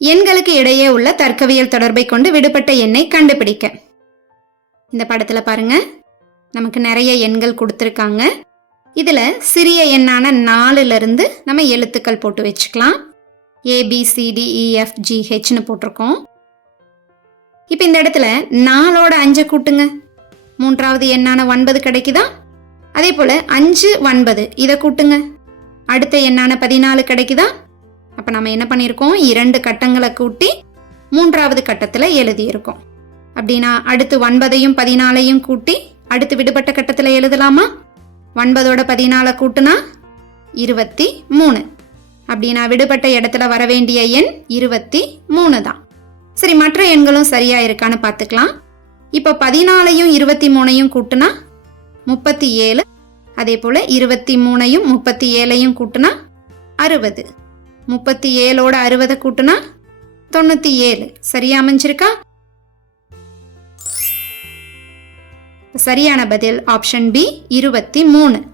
எண்களுக்கு இடையே உள்ள தர்க்கவியல் தொடர்பை கொண்டு விடுபட்ட எண்ணை கண்டுபிடிக்க. இந்த படத்துல பாருங்க. நமக்கு நிறைய எண்கள் கொடுத்துருக்காங்க. இதுல சிறிய எண்ணான நாலுல இருந்து நம்ம எழுத்துக்கள் போட்டு வச்சுக்கலாம். ஏபிசிடிஇஎஃப்ஜிஹெச்னு e, போட்டிருக்கோம். இப்போ இந்த இடத்துல நாலோட அஞ்சை கூட்டுங்க. மூன்றாவது எண்ணான ஒன்பது கிடைக்குதா? அதே போல அஞ்சு ஒன்பது இதை கூட்டுங்க. அடுத்த எண்ணான பதினாலு கிடைக்குதா? அப்போ நம்ம என்ன பண்ணியிருக்கோம் இரண்டு கட்டங்களை கூட்டி மூன்றாவது கட்டத்தில் எழுதியிருக்கோம். அப்படின்னா அடுத்து ஒன்பதையும் பதினாலையும் கூட்டி அடுத்து விடுபட்ட கட்டத்தில் எழுதலாமா? ஒன்பதோட பதினாலை கூட்டுனா இருபத்தி மூணு அப்படின்னா விடுபட்ட இடத்துல வர வேண்டிய எண் இருபத்தி மூணு தான். சரி மற்ற எண்களும் சரியா இருக்கான்னு பார்த்துக்கலாம். இப்போ பதினாலையும் இருபத்தி மூணையும் கூட்டுனா முப்பத்தி ஏழு. அதே போல் இருபத்தி மூணையும் முப்பத்தி ஏழையும் கூட்டுனா அறுபது. முப்பத்தி ஏழோட அறுபதை கூட்டுனா தொண்ணூற்றி ஏழு. சரியா அமைஞ்சிருக்கா? சரியான பதில் ஆப்ஷன் பி இருபத்தி மூணு.